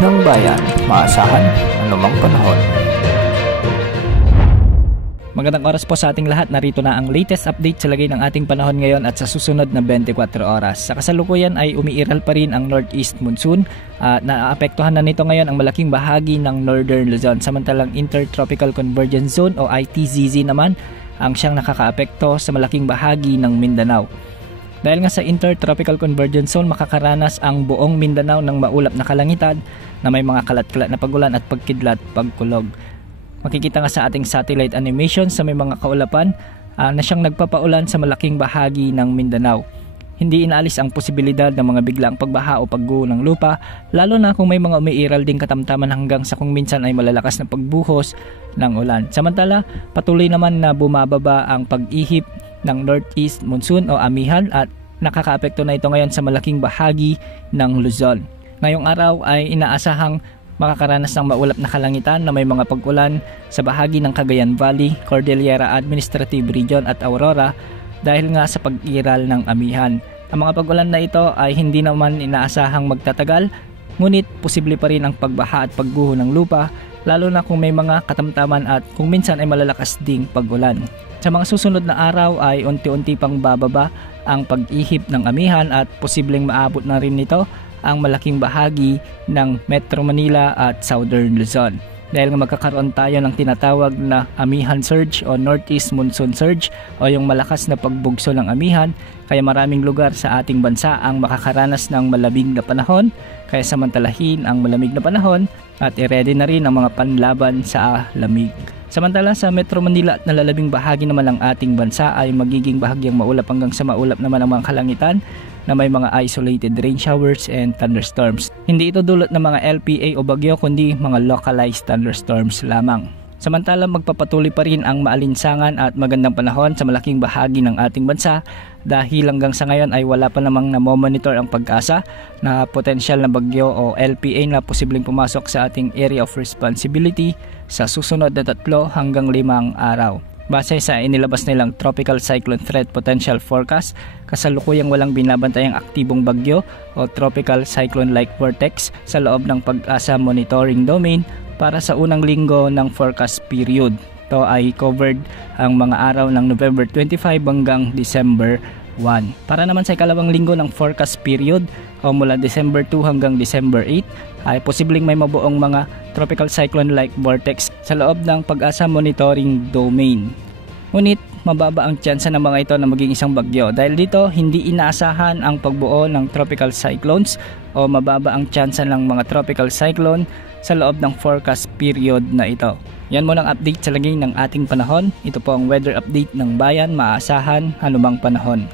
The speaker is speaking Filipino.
ng bayan, maasahan anumang panahon. Magandang oras po sa ating lahat. Narito na ang latest update sa lagay ng ating panahon ngayon at sa susunod na 24 oras. Sa kasalukuyan ay umiiral pa rin ang northeast monsoon at naapektuhan na nito ngayon ang malaking bahagi ng northern Luzon. Samantalang Intertropical Convergence Zone o ITZZ naman ang siyang nakakaapekto sa malaking bahagi ng Mindanao. Dahil nga sa Intertropical Convergence Zone, makakaranas ang buong Mindanao ng maulap na kalangitan na may mga kalat-kalat na pagulan at pagkidlat, pagkulog. Makikita nga sa ating satellite animation sa may mga kaulapan na siyang nagpapaulan sa malaking bahagi ng Mindanao. Hindi inaalis ang posibilidad ng mga biglaang pagbaha o pagguho ng lupa, lalo na kung may mga umiiral ding katamtaman hanggang sa kung minsan ay malalakas na pagbuhos ng ulan. Samantala, patuloy naman na bumababa ang pag-ihip ng northeast monsoon o amihan at nakakaapekto na ito ngayon sa malaking bahagi ng Luzon. Ngayong araw ay inaasahang makakaranas ng maulap na kalangitan na may mga pag-ulan sa bahagi ng Cagayan Valley, Cordillera Administrative Region at Aurora dahil nga sa pag-iral ng amihan. Ang mga pag-ulan na ito ay hindi naman inaasahang magtatagal, ngunit posible pa rin ang pagbaha at pagguho ng lupa, lalo na kung may mga katamtaman at kung minsan ay malalakas ding pag-ulan. Sa mga susunod na araw ay unti-unti pang bababa ang pag-ihip ng amihan at posibleng maabot na rin nito ang malaking bahagi ng Metro Manila at Southern Luzon. Dahil nga magkakaroon tayo ng tinatawag na amihan surge o northeast monsoon surge o yung malakas na pagbugso ng amihan, kaya maraming lugar sa ating bansa ang makakaranas ng malamig na panahon, kaya samantalahin ang malamig na panahon at i-ready na rin ang mga panlaban sa lamig. Samantala sa Metro Manila at nalalabing bahagi naman ng ating bansa ay magiging bahagyang maulap hanggang sa maulap naman ang mga kalangitan na may mga isolated rain showers and thunderstorms. Hindi ito dulot ng mga LPA o bagyo kundi mga localized thunderstorms lamang. Samantala magpapatuloy pa rin ang maalinsangan at magandang panahon sa malaking bahagi ng ating bansa dahil hanggang sa ngayon ay wala pa namang namomonitor ang Pag-asa na potensyal na bagyo o LPA na posibleng pumasok sa ating area of responsibility sa susunod na 3 hanggang 5 araw. Base sa inilabas nilang Tropical Cyclone Threat Potential Forecast, kasalukuyang walang binabantayang aktibong bagyo o Tropical Cyclone-like Vortex sa loob ng Pag-asa Monitoring Domain para sa unang linggo ng forecast period. Ito ay covered ang mga araw ng November 25 hanggang December 1. Para naman sa ikalawang linggo ng forecast period o mula December 2 hanggang December 8 ay posibleng may mabuong mga tropical cyclone-like vortex sa loob ng Pag-asa Monitoring Domain. Ngunit mababa ang tsansa ng mga ito na maging isang bagyo dahil dito hindi inaasahan ang pagbuo ng tropical cyclones o mababa ang tsansa ng mga tropical cyclone sa loob ng forecast period na ito. Yan muna ang update sa lagay ng ating panahon. Ito po ang weather update ng bayan, maasahan anumang panahon.